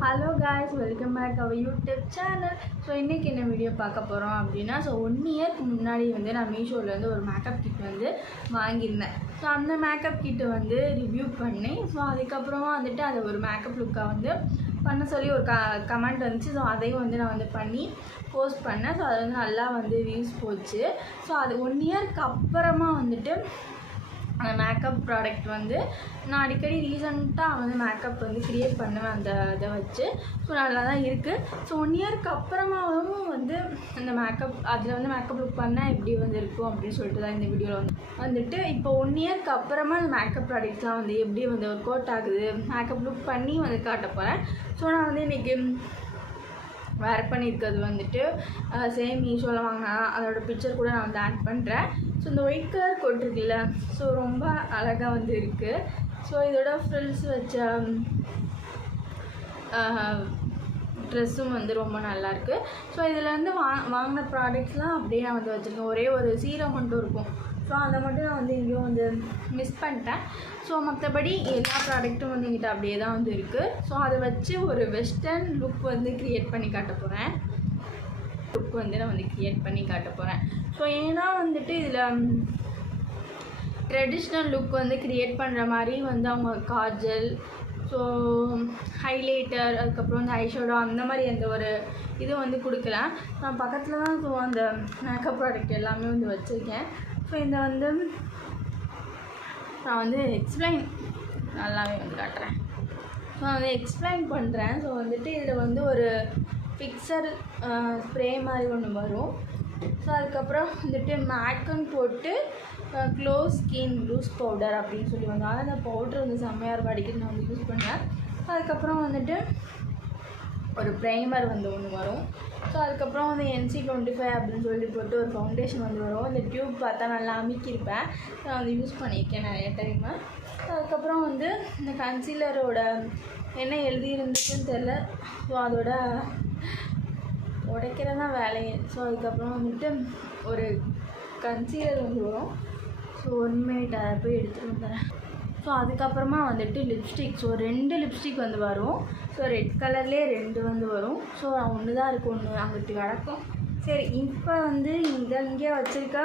hello guys, welcome back our YouTube channel. So இன்றைக்கி என்ன video பார்க்க போகிறோம் அப்படின்னா, ஸோ 1 இயர்க்கு முன்னாடி வந்து நான் மீஷோலேருந்து ஒரு மேக்கப் கிட் வந்து வாங்கியிருந்தேன். ஸோ அந்த மேக்கப் கிட்டு வந்து ரிவ்யூ பண்ணி, ஸோ அதுக்கப்புறமா வந்துட்டு அதை ஒரு மேக்கப் லுக்காக வந்து பண்ண சொல்லி ஒரு கமெண்ட் வந்துச்சு. ஸோ அதையும் வந்து நான் வந்து பண்ணி போஸ்ட் பண்ணேன். ஸோ அது வந்து நல்லா வந்து வியூஸ் போச்சு. ஸோ அது 1 இயர்க்கு அப்புறமா வந்துட்டு அந்த மேக்கப் ப்ராடக்ட் வந்து நான் அடிக்கடி ரீசெண்டாக வந்து மேக்கப் வந்து க்ரியேட் பண்ணுவேன் அந்த இதை வச்சு. ஸோ நல்லா தான் இருக்குது. ஸோ 1 இயர்க்கு அப்புறமாவும் வந்து அந்த மேக்கப் அதில் வந்து மேக்கப் லுக் பண்ணால் எப்படி வந்து இருக்கும் அப்படின்னு சொல்லிட்டு தான் இந்த வீடியோவில் வந்துட்டு இப்போ 1 இயர்க்கு அப்புறமா அந்த மேக்கப் ப்ராடக்ட்ஸ்லாம் வந்து எப்படி வந்து ஒர்க் அவுட் ஆகுது, மேக்கப் லுக் பண்ணி வந்து காட்ட போகிறேன். ஸோ நான் வந்து இன்றைக்கி வேர் பண்ணியிருக்கிறது வந்துட்டு சேம் மீஷோவில் வாங்கினா அதோட பிக்சர் கூட நான் வந்து ஆட் பண்ணுறேன். ஸோ இந்த ஒயிட் கலர் கோட் இருக்குல்ல, ஸோ ரொம்ப அழகாக வந்து இருக்குது. ஸோ இதோட ஃப்ரில்ஸ் வச்ச ட்ரெஸ்ஸும் வந்து ரொம்ப நல்லாயிருக்கு. ஸோ இதில் வந்து வாங்கின ப்ராடக்ட்ஸ்லாம் அப்படியே நான் வந்து வச்சுருக்கேன். ஒரே ஒரு சீரம் மட்டும் இருக்கும். ஸோ அதை மட்டும் நான் வந்து எங்கேயும் வந்து மிஸ் பண்ணிட்டேன். ஸோ மற்றபடி எல்லா ப்ராடக்ட்டும் வந்து எங்கிட்ட அப்படியே தான் வந்து இருக்குது. ஸோ அதை வச்சு ஒரு வெஸ்டர்ன் லுக் வந்து க்ரியேட் பண்ணி காட்ட போகிறேன். லுக் வந்து நான் வந்து க்ரியேட் பண்ணி காட்ட போகிறேன். ஸோ ஏன்னா வந்துட்டு இதில் ட்ரெடிஷ்னல் லுக் வந்து க்ரியேட் பண்ணுற மாதிரி வந்து அவங்க காஜல், ஸோ ஹைலைட்டர், அதுக்கப்புறம் வந்து ஐஷேடோ அந்த மாதிரி எந்த ஒரு இது வந்து கொடுக்கல. நான் பக்கத்தில் தான் ஸோ அந்த மேக்கப் ப்ராடக்ட் எல்லாமே வந்து வச்சுருக்கேன். ஸோ இந்த வந்து நான் வந்து எக்ஸ்பிளைன் நல்லாவே வந்து காட்டுறேன். ஸோ நான் வந்து எக்ஸ்பிளைன் பண்ணுறேன். ஸோ வந்துட்டு இதில் வந்து ஒரு ஃபிக்சர் ஸ்ப்ரே மாதிரி ஒன்று வரும். ஸோ அதுக்கப்புறம் வந்துட்டு மேக்குன்னு போட்டு க்ளோ ஸ்கின் லூஸ் பவுடர் அப்படின்னு சொல்லி வந்து அந்த பவுடர் வந்து செம்மையாக இருக்கும், அடிக்கடி நான் வந்து யூஸ் பண்ணேன். அதுக்கப்புறம் வந்துட்டு ஒரு ப்ரைமர் வந்து ஒன்று வரும். ஸோ அதுக்கப்புறம் வந்து NC25 அப்படின்னு சொல்லி போட்டு ஒரு ஃபவுண்டேஷன் வந்து வரும். இந்த டியூப் பார்த்தா நல்லா அமுக்கியிருப்பேன், நான் வந்து யூஸ் பண்ணியிருக்கேன் நிறைய டைமு. அதுக்கப்புறம் வந்து இந்த கன்சீலரோட என்ன எழுதியிருந்துச்சுன்னு தெரில. ஸோ அதோட உடைக்கிறதா வேலையே. ஸோ அதுக்கப்புறம் வந்துட்டு ஒரு கன்சீலர் வந்து வரும். ஸோ 1 மினிட் அதை போய் எடுத்துகிட்டு வந்துடுறேன். ஸோ அதுக்கப்புறமா வந்துட்டு லிப்ஸ்டிக். ஸோ 2 லிப்ஸ்டிக் வந்து வரும். ஸோ ரெட் கலர்லேயே 2 வந்து வரும். ஸோ ஒன்று தான் இருக்குது, ஒன்று அங்கிட்டு கிடக்கும். சரி, இப்போ வந்து இதை இங்கே வச்சுருக்கா.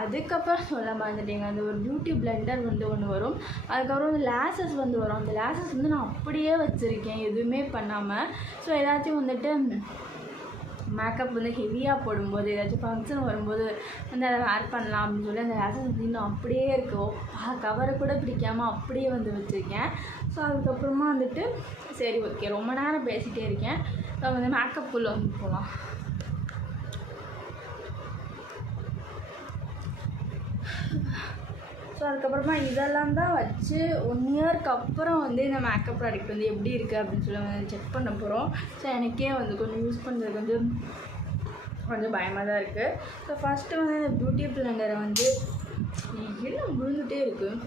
அதுக்கப்புறம் சொல்ல மறந்துட்டேங்க, அந்த ஒரு பியூட்டி பிளெண்டர் வந்து ஒன்று வரும். அதுக்கப்புறம் வந்து லேசஸ் வந்து வரும். அந்த லேசஸ் வந்து நான் அப்படியே வச்சுருக்கேன் எதுவுமே பண்ணாமல். ஸோ ஏதாச்சும் வந்துட்டு மேக்கப் வந்து ஹெவியாக போடும்போது, ஏதாச்சும் ஃபங்க்ஷன் வரும்போது வந்து அதை வேர் பண்ணலாம் அப்படின்னு சொல்லி அந்த லேசஸ் வந்து இன்னும் அப்படியே இருக்கும். கவரை கூட பிடிக்காமல் அப்படியே வந்து வச்சுருக்கேன். ஸோ அதுக்கப்புறமா வந்துட்டு சரி ஓகே, ரொம்ப நேரம் பேசிகிட்டே இருக்கேன். ஸோ வந்து மேக்கப்புள்ளே வந்து போகலாம். ஸோ அதுக்கப்புறமா இதெல்லாம் தான் வச்சு 1 இயர்க்கு அப்புறம் வந்து இந்த மேக்கப் ப்ராடக்ட் வந்து எப்படி இருக்குது அப்படின்னு சொல்லி வந்து செக் பண்ண போகிறோம். ஸோ எனக்கே வந்து கொஞ்சம் யூஸ் பண்ணுறதுக்கு வந்து கொஞ்சம் பயமாக தான் இருக்குது. ஸோ ஃபஸ்ட்டு வந்து இந்த பியூட்டி பிளெண்டரை வந்து எல்லாம் விழுந்துகிட்டே இருக்குது.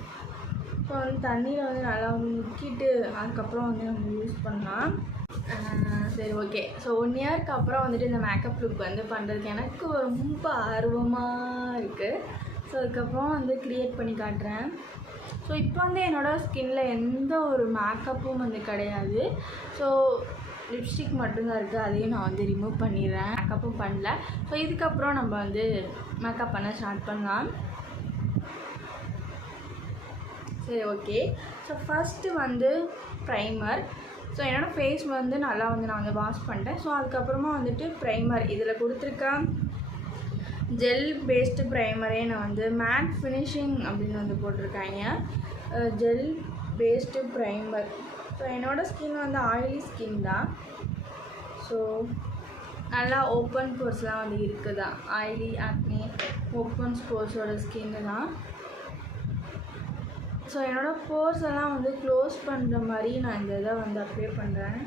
ஸோ வந்து தண்ணியில் வந்து நல்லா வந்து முக்கிட்டு அதுக்கப்புறம் வந்து நம்ம யூஸ் பண்ணலாம். சரி ஓகே. ஸோ 1 இயர்க்கு அப்புறம் வந்துட்டு இந்த மேக்கப் லுக் வந்து பண்ணுறதுக்கு எனக்கு ரொம்ப ஆர்வமாக இருக்குது. ஸோ அதுக்கப்புறம் வந்து க்ரியேட் பண்ணி காட்டுறேன். ஸோ இப்போ வந்து என்னோடய ஸ்கின்னில் எந்த ஒரு மேக்கப்பும் வந்து கிடையாது. ஸோ லிப்ஸ்டிக் மட்டும்தான் இருக்குது, அதையும் நான் வந்து ரிமூவ் பண்ணிடுறேன். மேக்கப்பும் பண்ணல. ஸோ இதுக்கப்புறம் நம்ம வந்து மேக்கப் பண்ண ஸ்டார்ட் பண்ணலாம். சரி ஓகே. ஸோ ஃபஸ்ட்டு வந்து ப்ரைமர். ஸோ என்னோடய ஃபேஸ் வந்து நல்லா வந்து நான் வந்து வாஷ் பண்ணிட்டேன். ஸோ அதுக்கப்புறமா வந்துட்டு ப்ரைமர் இதில் கொடுத்துருக்கேன். ஜெல் பேஸ்டு ப்ரைமரே நான் வந்து மேட் ஃபினிஷிங் அப்படின்னு வந்து போட்டிருக்காங்க. Gel based primer. ஸோ என்னோடய ஸ்கின் வந்து ஆயிலி ஸ்கின் தான். ஸோ நல்லா ஓப்பன் போர்ஸ்லாம் வந்து இருக்குதா, ஆயிலி ஆக்னி ஓப்பன் போர்ஸோட ஸ்கின்னு தான். ஸோ என்னோடய போர்ஸ் எல்லாம் வந்து க்ளோஸ் பண்ணுற மாதிரி நான் இந்த இதை வந்து அப்ளை பண்ணுறேன்.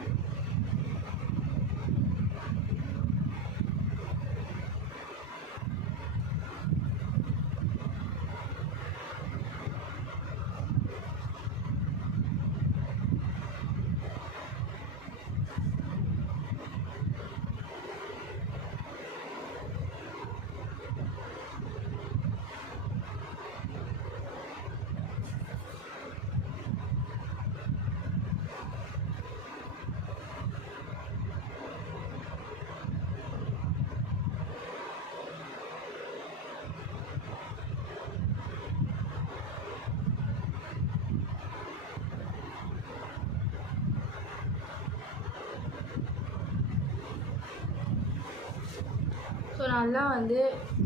ஸோ நல்லா வந்து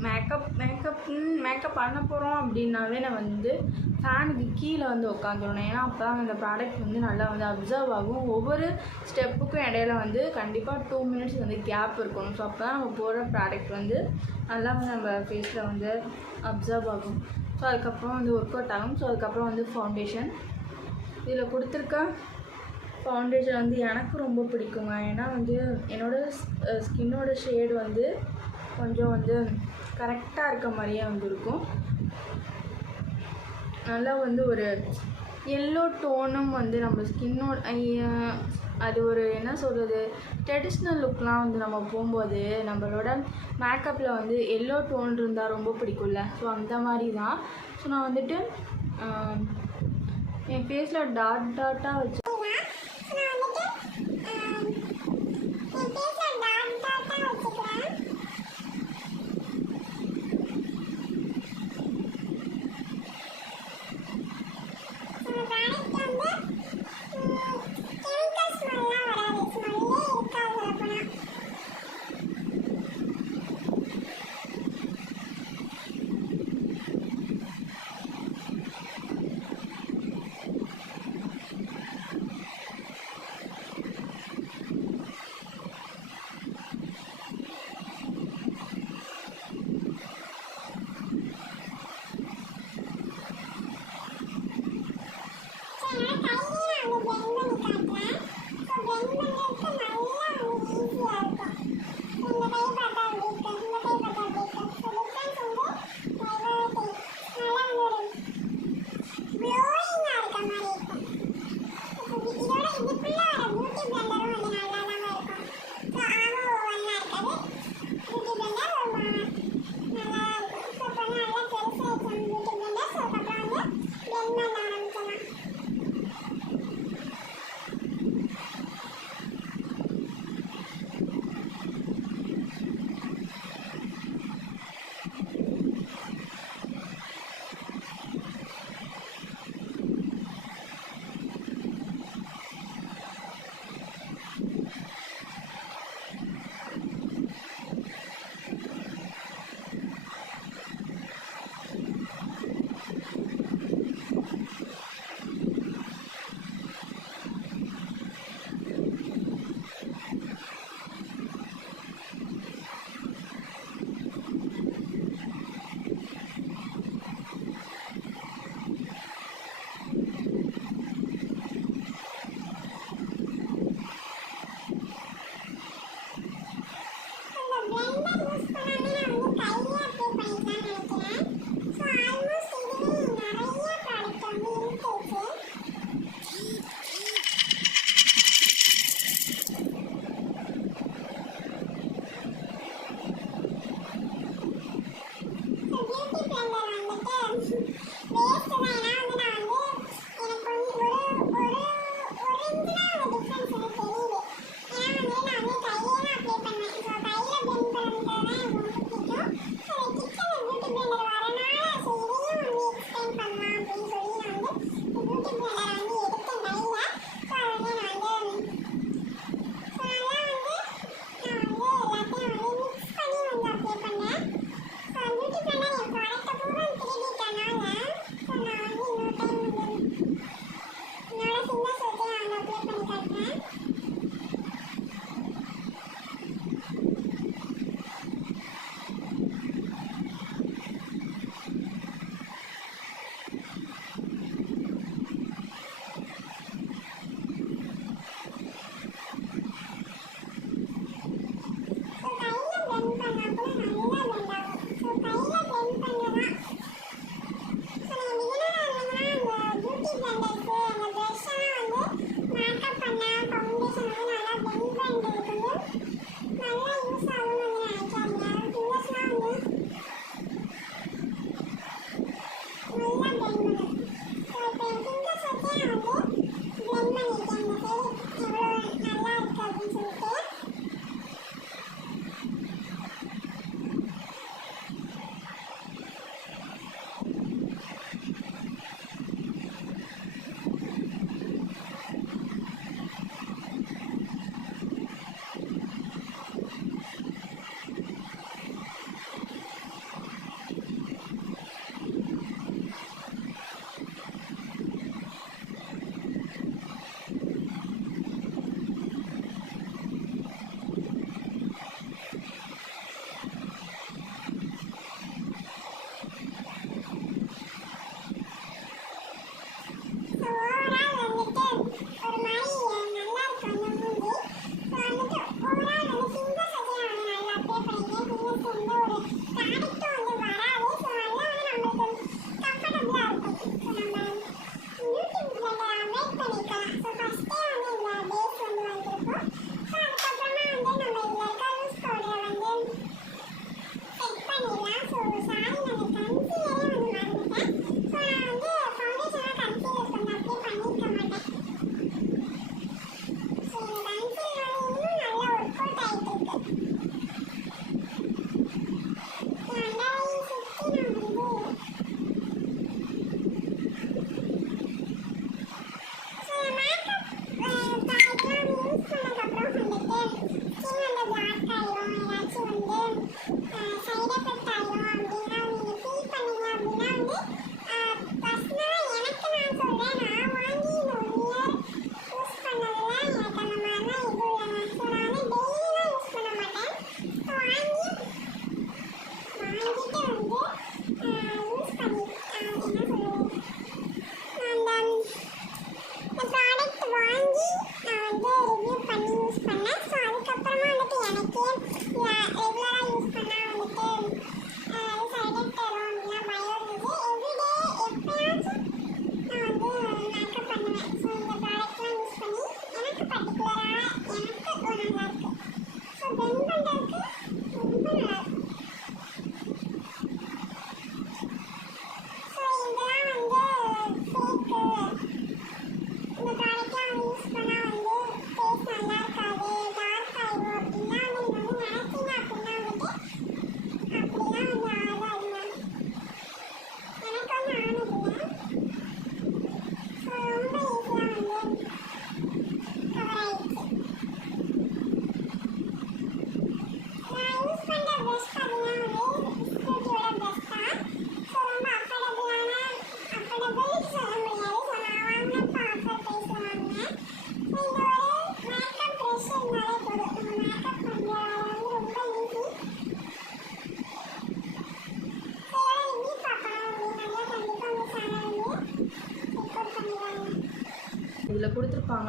மேக்கப் பண்ண போகிறோம் அப்படின்னாவே நான் வந்து ஃபேனுக்கு கீழே வந்து உட்காந்துடணும். ஏன்னா அப்போ தான் அந்த ப்ராடக்ட் வந்து நல்லா வந்து அப்சர்வ் ஆகும். ஒவ்வொரு ஸ்டெப்புக்கும் இடையில வந்து கண்டிப்பாக 2 மினிட்ஸ் வந்து கேப் இருக்கணும். ஸோ அப்போ தான் நம்ம போடுற ப்ராடக்ட் வந்து நல்லா வந்து நம்ம ஃபேஸில் வந்து அப்சர்வ் ஆகும். ஸோ அதுக்கப்புறம் வந்து ஒர்க் அவுட் ஆகும். ஸோ அதுக்கப்புறம் வந்து ஃபவுண்டேஷன் இதில் கொடுத்துருக்க ஃபவுண்டேஷன் வந்து எனக்கு ரொம்ப பிடிக்குங்க. ஏன்னா வந்து என்னோடய ஸ்கின்னோட ஷேடு வந்து கொஞ்சம் வந்து கரெக்டாக இருக்க மாதிரியே வந்து இருக்கும். நல்லா வந்து ஒரு எல்லோ டோனும் வந்து நம்ம ஸ்கின்னோட அது ஒரு என்ன சொல்கிறது, ட்ரெடிஷ்னல் லுக்லாம் வந்து நம்ம போகும்போது நம்மளோட மேக்கப்பில் வந்து எல்லோ டோன் இருந்தால் ரொம்ப பிடிக்கும்ல. ஸோ அந்த மாதிரி தான். ஸோ நான் வந்துட்டு என் ஃபேஸில் டாட்டாக வச்சு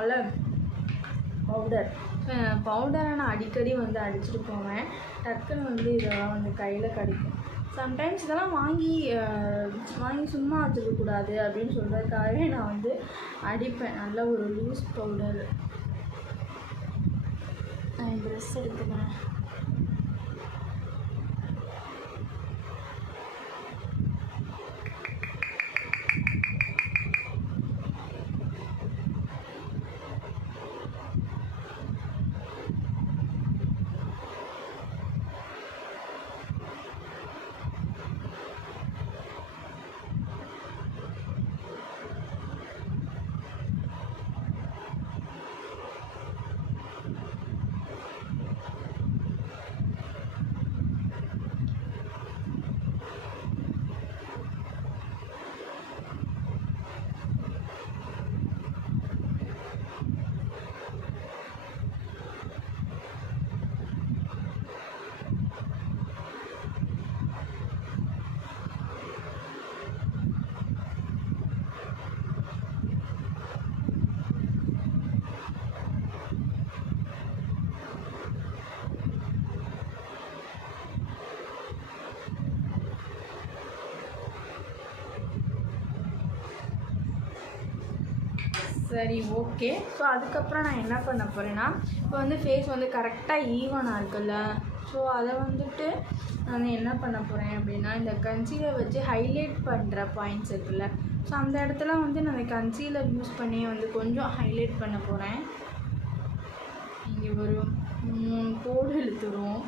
சொல்லுவாங்கள்ல பவுடரை நான் அடிக்கடி வந்து அடிச்சுட்டு போவேன். டக்குன்னு வந்து இதெல்லாம் வந்து கையில் கிடைக்கும். சம்டைம்ஸ் இதெல்லாம் வாங்கி சும்மா வச்சுக்கக்கூடாது அப்படின்னு சொல்கிறதுக்காகவே நான் வந்து அடிப்பேன். நல்ல ஒரு லூஸ் பவுடர். நான் ட்ரெஸ் எடுத்துக்கிறேன். சரி, ஓகே. ஸோ அதுக்கப்புறம் நான் என்ன பண்ண போகிறேன்னா, இப்போ வந்து ஃபேஸ் வந்து கரெக்டாக ஈவனாக இருக்குல்ல, ஸோ அதை வந்துட்டு நான் என்ன பண்ண போகிறேன் அப்படின்னா, இந்த கன்சீலர் வச்சு ஹைலைட் பண்ணுற பாயிண்ட்ஸ் இருக்குல்ல, ஸோ அந்த இடத்துல வந்து நான் இந்த கன்சீலர் யூஸ் பண்ணி வந்து கொஞ்சம் ஹைலைட் பண்ண போகிறேன். இங்கே ஒரு 3 கோடு இழுத்துரும்.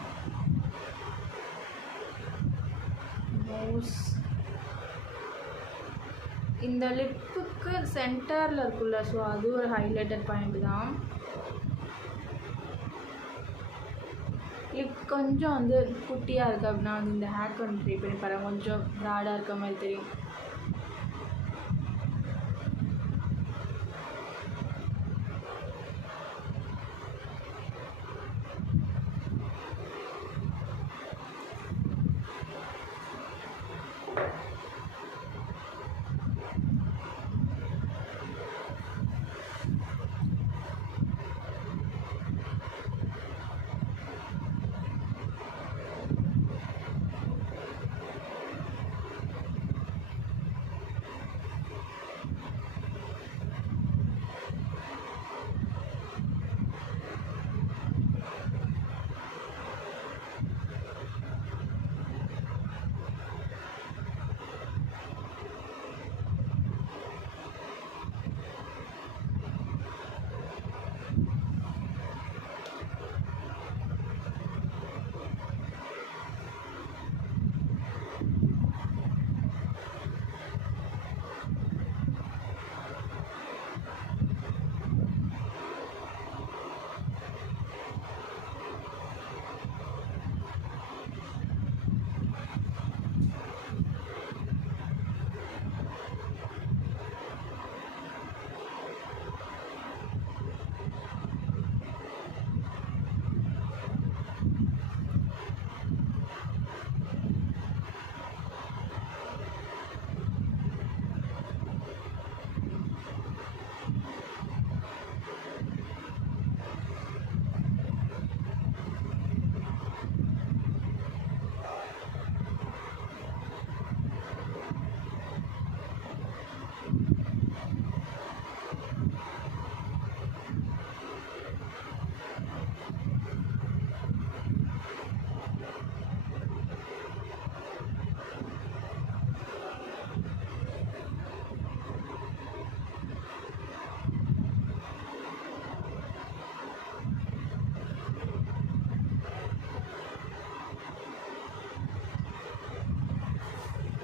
இந்த லிப்புக்கு சென்டரில் இருக்குல்ல, ஸோ அது ஒரு ஹைலைட்டட் பாயிண்ட் தான். லிப் கொஞ்சம் வந்து குட்டியாக இருக்குது அப்படின்னா வந்து இந்த ஹேர் கட் ட்ரை பண்ணி பாருங்கள், கொஞ்சம் ப்ராடாக இருக்க மாதிரி தெரியும்.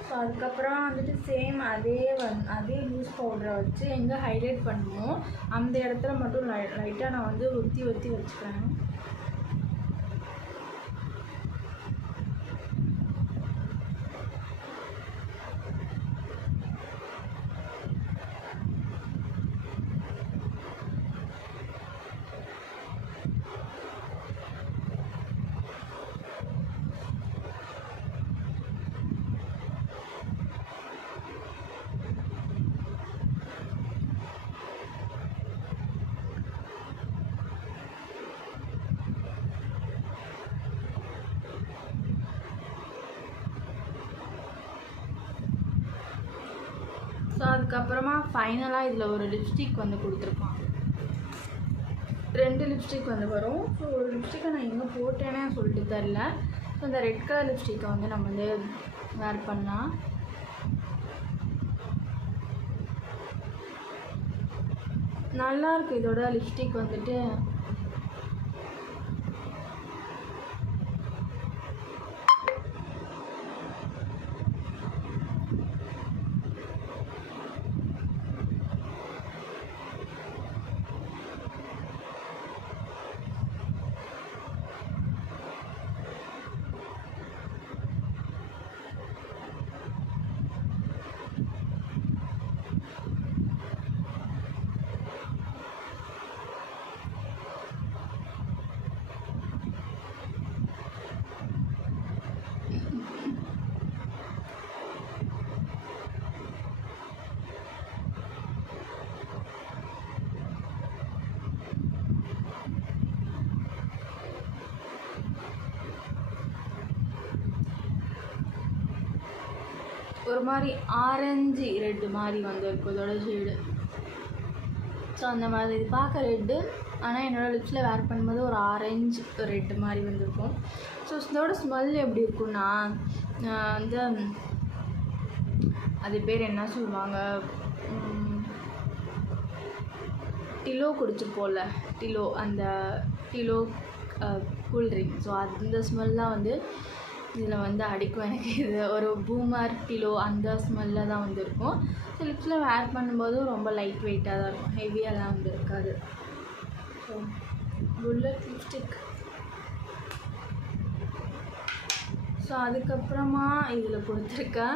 ஸோ அதுக்கப்புறம் வந்துட்டு சேம் அதே லூஸ் பவுடரை வச்சு எங்கே ஹைலைட் பண்ணுமோ அந்த இடத்துல மட்டும் லைட்டாக நான் வந்து ஒத்தி வச்சுக்கிறேன். அதுக்கப்புறமா ஃபைனலாக இதில் ஒரு லிப்ஸ்டிக் வந்து கொடுத்துருப்பான். 2 லிப்ஸ்டிக் வந்து வரும். ஸோ ஒரு லிப்ஸ்டிக்கை நான் எங்கே போட்டேனே சொல்லிட்டு தரல. ஸோ இந்த ரெட் கலர் லிப்ஸ்டிக்கை வந்து நம்ம வந்து வேர் பண்ணலாம். நல்லாயிருக்கு இதோட லிப்ஸ்டிக் வந்துட்டு. ஒரு மாதிரி ஆரஞ்சு ரெட்டு மாதிரி வந்து இருக்கும் இதோட ஷேடு. ஸோ அந்த மாதிரி இது பார்க்க ரெட்டு, ஆனால் என்னோடய லிப்ஸில் வேர் பண்ணும்போது ஒரு ஆரஞ்சு ரெட்டு மாதிரி வந்துருக்கும். ஸோ இதோட ஸ்மெல் எப்படி இருக்குன்னா வந்து அது பேர் என்ன சொல்லுவாங்க, டிலோ குடிச்சிருப்போம்ல, டிலோ, அந்த டிலோ கூல்ட்ரிங்க். ஸோ அந்த ஸ்மெல் தான் வந்து இதில் வந்து அடிக்கும் எனக்கு. இது ஒரு பூமர் டிலோ அந்த ஸ்மெல்லில் தான் வந்து இருக்கும். ஸோ லிப்ஸில் வேர் பண்ணும்போதும் ரொம்ப லைட் வெயிட்டாக தான் இருக்கும், ஹெவியாலாம் வந்து இருக்காது. So bullet lipstick. ஸோ அதுக்கப்புறமா இதில் கொடுத்துருக்க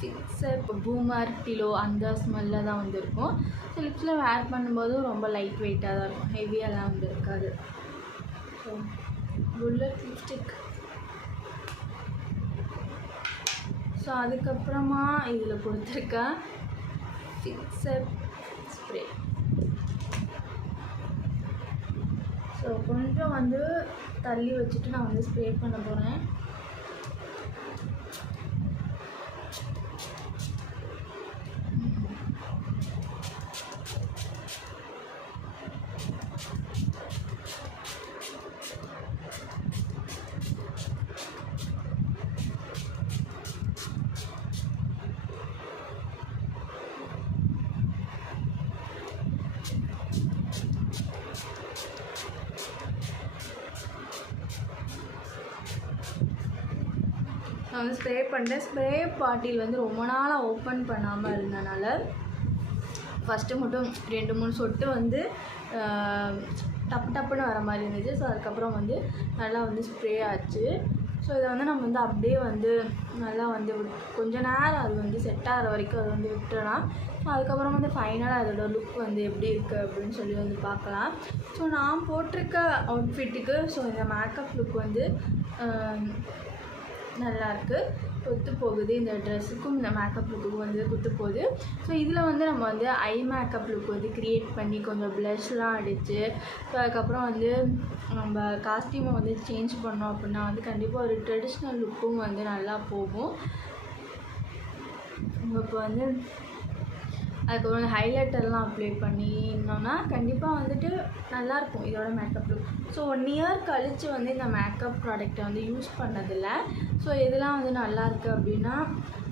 ஃபிக்ஸர் பூமர் டிலோ அந்த ஸ்மெல்லில் தான் வந்து இருக்கும். ஸோ லிப்ஸில் வேர் பண்ணும்போதும் ரொம்ப லைட் வெயிட்டாக தான் இருக்கும், ஹெவியாலாம் வந்து இருக்காது. So bullet lipstick. ஸோ அதுக்கப்புறமா இதில் கொடுத்துருக்க ஃபிக்ஸர் ஸ்ப்ரே. ஸோ கொஞ்சம் வந்து தள்ளி வச்சுட்டு நான் வந்து ஸ்ப்ரே பண்ண போகிறேன். நான் வந்து ஸ்ப்ரே பண்ணிட்டேன். ஸ்ப்ரே பாட்டில் வந்து ரொம்ப நாளாக ஓப்பன் பண்ணாமல் இருந்தனால ஃபஸ்ட்டு மட்டும் 2-3 சொட்டு வந்து டப்பு டப்புன்னு வர மாதிரி இருந்துச்சு. ஸோ அதுக்கப்புறம் வந்து நல்லா வந்து ஸ்ப்ரே ஆச்சு. ஸோ இதை வந்து நம்ம வந்து அப்படியே வந்து நல்லா வந்து கொஞ்ச நேரம் அது வந்து செட் ஆகிற வரைக்கும் அது வந்து விட்டுறலாம். ஸோ அதுக்கப்புறம் வந்து ஃபைனலாக அதோட லுக் வந்து எப்படி இருக்குது அப்படின்னு சொல்லி வந்து பார்க்கலாம். ஸோ நான் போட்டிருக்க அவுட்ஃபிட்டுக்கு ஸோ இந்த மேக்கப் லுக் வந்து நல்லாயிருக்கு, ஒத்து போகுது. இந்த ட்ரெஸ்ஸுக்கும் இந்த மேக்கப் லுக்குக்கும் வந்து குத்து போகுது. ஸோ இதில் வந்து நம்ம வந்து ஐ மேக்கப் லுக் வந்து க்ரியேட் பண்ணி கொஞ்சம் ப்ளஷ்லாம் அடித்து, ஸோ அதுக்கப்புறம் வந்து நம்ம காஸ்டியூமை வந்து சேஞ்ச் பண்ணோம் அப்படின்னா வந்து கண்டிப்பாக ஒரு ட்ரெடிஷ்னல் லுக்கும் வந்து நல்லா போகும். இப்போ வந்து அதுக்கப்புறம் வந்து ஹைலைட்டர்லாம் அப்ளை பண்ணினோன்னா கண்டிப்பாக வந்துட்டு நல்லாயிருக்கும் இதோட மேக்கப் லுக். ஸோ 1 இயர் கழித்து வந்து இந்த மேக்கப் ப்ராடக்டை வந்து யூஸ் பண்ணதில்லை. ஸோ இதெல்லாம் வந்து நல்லாயிருக்கு அப்படின்னா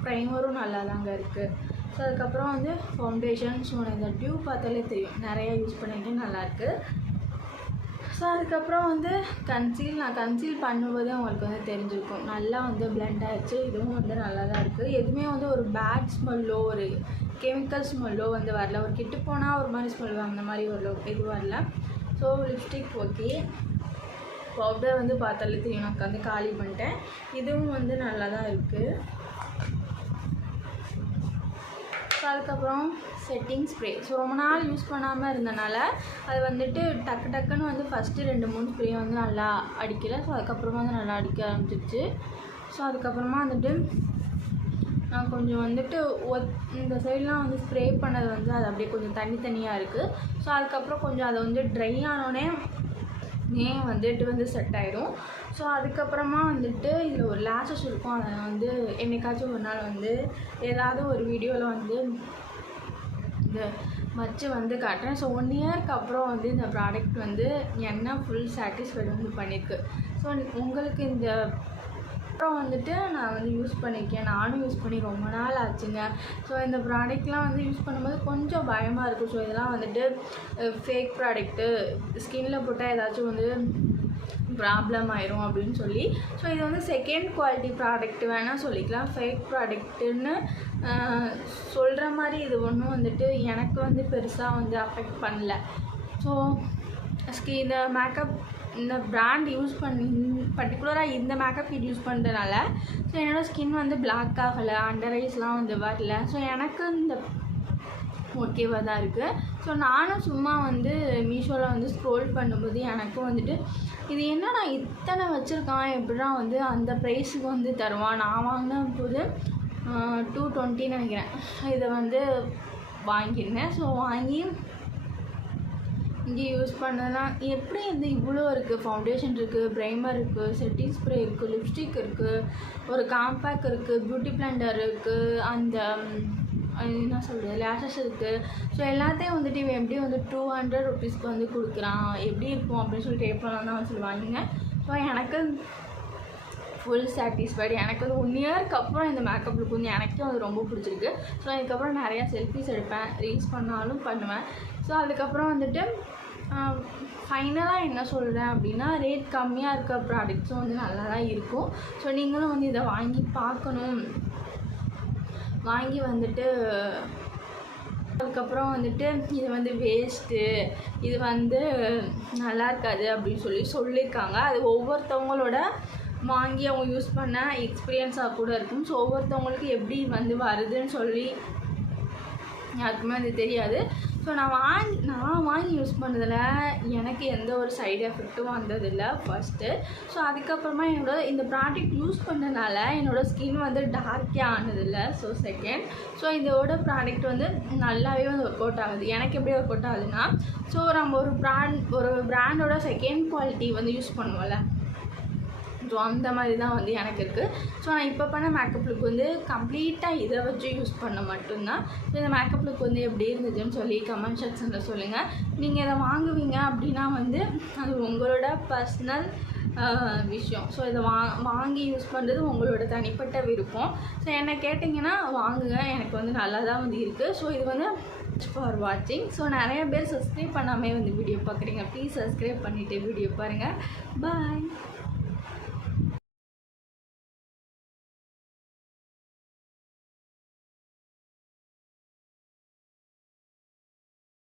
ப்ரைமரும் நல்லா தாங்க இருக்குது. ஸோ அதுக்கப்புறம் வந்து ஃபவுண்டேஷன். ஸோ இந்த டியூப் பார்த்தாலே தெரியும் நிறையா யூஸ் பண்ணிட்டு நல்லாயிருக்கு. ஸோ அதுக்கப்புறம் வந்து நான் கன்சீல் பண்ணும்போதே உங்களுக்கு வந்து தெரிஞ்சிருக்கும், நல்லா வந்து பிளெண்ட் ஆகிடுச்சு. இதுவும் வந்து நல்லா தான் இருக்குது. எதுவுமே வந்து ஒரு பேட் ஸ்மெல்லோ ஒரு கெமிக்கல் ஸ்மெல்லோ வந்து வரல. ஒரு கிட்டு போனால் ஒரு மாதிரி ஸ்மெல் அந்த மாதிரி ஒரு இது வரல. So lipstick okay. பவுடர் வந்து பார்த்தாலே தெரியும் எனக்கு வந்து காலி பண்ணிட்டேன். இதுவும் வந்து நல்லா தான் இருக்குது. ஸோ அதுக்கப்புறம் செட்டிங் ஸ்ப்ரே. ஸோ ரொம்ப நாள் யூஸ் பண்ணாமல் இருந்தனால அது வந்துட்டு டக்குன்னு வந்து ஃபஸ்ட்டு 2-3 ஸ்ப்ரே வந்து நல்லா அடிக்கலை. ஸோ அதுக்கப்புறமா வந்து நல்லா அடிக்க ஆரம்பிச்சிருச்சு. ஸோ அதுக்கப்புறமா வந்துட்டு நான் கொஞ்சம் வந்துட்டு இந்த சைட்லாம் வந்து ஸ்ப்ரே பண்ணது வந்து அது அப்படியே கொஞ்சம் தனியாக இருக்குது. ஸோ அதுக்கப்புறம் கொஞ்சம் அதை வந்து ட்ரை ஆனோடனே வந்துட்டு வந்து செட் ஆகிடும். ஸோ அதுக்கப்புறமா வந்துட்டு இதில் ஒரு லேஷஸ் இருக்கும். அதை வந்து என்னைக்காச்சும் ஒரு நாள் வந்து ஏதாவது ஒரு வீடியோவில் வந்து வந்து வச்சு வந்து காட்டுறேன். ஸோ 1 இயர்க்கு அப்புறம் வந்து இந்த ப்ராடக்ட் வந்து என்ன ஃபுல் சாட்டிஸ்ஃபைட் வந்து பண்ணியிருக்கு. ஸோ உங்களுக்கு இந்த அப்புறம் வந்துட்டு நான் வந்து யூஸ் பண்ணியிருக்கேன். நானும் யூஸ் பண்ணி ரொம்ப நாள் ஆச்சுங்க. ஸோ இந்த ப்ராடக்ட்லாம் வந்து யூஸ் பண்ணும்போது கொஞ்சம் பயமாக இருக்கும். ஸோ இதெல்லாம் வந்துட்டு ஃபேக் ப்ராடக்ட்டு, ஸ்கின்னில் போட்டால் ஏதாச்சும் வந்து ப்ராப்ளம் ஆயிரும் அப்படின்னு சொல்லி. ஸோ இது வந்து செகண்ட் குவாலிட்டி ப்ராடக்ட் வேணால் சொல்லிக்கலாம். ஃபேக் ப்ராடக்ட்டுன்னு சொல்கிற மாதிரி இது ஒன்றும் வந்துட்டு எனக்கு வந்து பெருசாக வந்து அஃபெக்ட் பண்ணல. ஸோ இந்த மேக்கப் இந்த ப்ராண்ட் யூஸ் பண்ணி பர்டிகுலராக இந்த மேக்கப் கிட் யூஸ் பண்ணுறதுனால ஸோ என்னோடய ஸ்கின் வந்து பிளாக் ஆகலை, அண்டர் ஐஸ்லாம் வந்து வரல. ஸோ எனக்கு இந்த ஓகேவாக தான் இருக்குது. ஸோ நானும் சும்மா வந்து மீஷோவில் வந்து ஸ்க்ரோல் பண்ணும்போது எனக்கும் வந்துட்டு இது என்னடா இத்தனை வச்சுருக்கான், எப்படின்னா வந்து அந்த ப்ரைஸுக்கு வந்து தருவான். நான் வாங்கின போது 220 நினைக்கிறேன். இதை வந்து வாங்கியிருந்தேன். ஸோ வாங்கி இங்கே யூஸ் பண்ணலாம். எப்படி வந்து இவ்வளோ இருக்குது, ஃபவுண்டேஷன் இருக்குது, ப்ரைமர் இருக்குது, செட்டிங் ஸ்ப்ரே இருக்குது, லிப்ஸ்டிக் இருக்குது, ஒரு காம்பேக்ட் இருக்குது, பியூட்டி பிளெண்டர் இருக்குது, அந்த என்ன சொல்கிறது லேஷஸ் இருக்குது. ஸோ எல்லாத்தையும் வந்துட்டு இவன் எப்படி வந்து 200 ருபீஸ்க்கு வந்து கொடுக்குறான், எப்படி இருக்கும் அப்படின்னு சொல்லி ட்ரை பண்ணலாம் தான் சொல்லுவாங்க. ஸோ எனக்கு ஃபுல் சாட்டிஸ்ஃபைடு. எனக்கு வந்து 1 இயர்க்கு அப்புறம் இந்த மேக்கப் லுக் வந்து எனக்கே வந்து ரொம்ப பிடிச்சிருக்கு. ஸோ அதுக்கப்புறம் நிறையா செல்ஃபிஸ் எடுப்பேன், ரீல்ஸ் பண்ணாலும் பண்ணுவேன். ஸோ அதுக்கப்புறம் வந்துட்டு ஃபைனலாக என்ன சொல்கிறேன் அப்படின்னா, ரேட் கம்மியாக இருக்க ப்ராடக்ட்ஸும் வந்து நல்லா தான் இருக்கும். ஸோ நீங்களும் வந்து இதை வாங்கி பார்க்கணும். வாங்கி வந்துட்டு அதுக்கப்புறம் வந்துட்டு இது வந்து வேஸ்ட்டு, இது வந்து நல்லா இருக்காது அப்படின்னு சொல்லியிருக்காங்க. அது ஒவ்வொருத்தவங்களோட வாங்கி அவங்க யூஸ் பண்ண எக்ஸ்பீரியன்ஸாக கூட இருக்கும். ஸோ ஒவ்வொருத்தவங்களுக்கு எப்படி வந்து வருதுன்னு சொல்லி யாருக்குமே அது தெரியாது. ஸோ நான் வாங்கி யூஸ் பண்ணதில் எனக்கு எந்த ஒரு சைடு எஃபெக்ட்டும் வந்ததில்லை ஃபஸ்ட்டு. ஸோ அதுக்கப்புறமா இந்த ப்ராடக்ட் யூஸ் பண்ணனால என்னோடய ஸ்கின் வந்து டார்க்கே ஆனதில்லை. ஸோ செகண்ட், ஸோ இதோட ப்ராடக்ட் வந்து நல்லாவே வந்து ஒர்க் அவுட் ஆகுது. எனக்கு எப்படி ஒர்க் அவுட் ஆகுதுன்னா, ஸோ நம்ம ஒரு பிராண்டோட செகண்ட் குவாலிட்டி வந்து யூஸ் பண்ணுவோம்ல, ஸோ அந்த மாதிரி தான் வந்து எனக்கு இருக்குது. ஸோ நான் இப்போ பண்ண மேக்கப் லுக் வந்து கம்ப்ளீட்டாக இதை வச்சு யூஸ் பண்ண மட்டும்தான். ஸோ இந்த மேக்கப் லுக் வந்து எப்படி இருந்துச்சுன்னு சொல்லி கமெண்ட் செக்ஷனில் சொல்லுங்கள். நீங்கள் இதை வாங்குவீங்க அப்படின்னா வந்து அது உங்களோட பர்சனல் விஷயம். ஸோ இதை வாங்கி யூஸ் பண்ணுறது உங்களோட தனிப்பட்ட விருப்பம். ஸோ என்னை கேட்டிங்கன்னா வாங்குங்க, எனக்கு வந்து நல்லா தான் வந்து இருக்குது. ஸோ இது வந்து ஃபார் வாட்சிங். ஸோ நிறைய பேர் சப்ஸ்கிரைப் பண்ணாமே வந்து வீடியோ பார்க்குறீங்க. ப்ளீஸ் சப்ஸ்கிரைப் பண்ணிவிட்டு வீடியோ பாருங்கள். பாய்.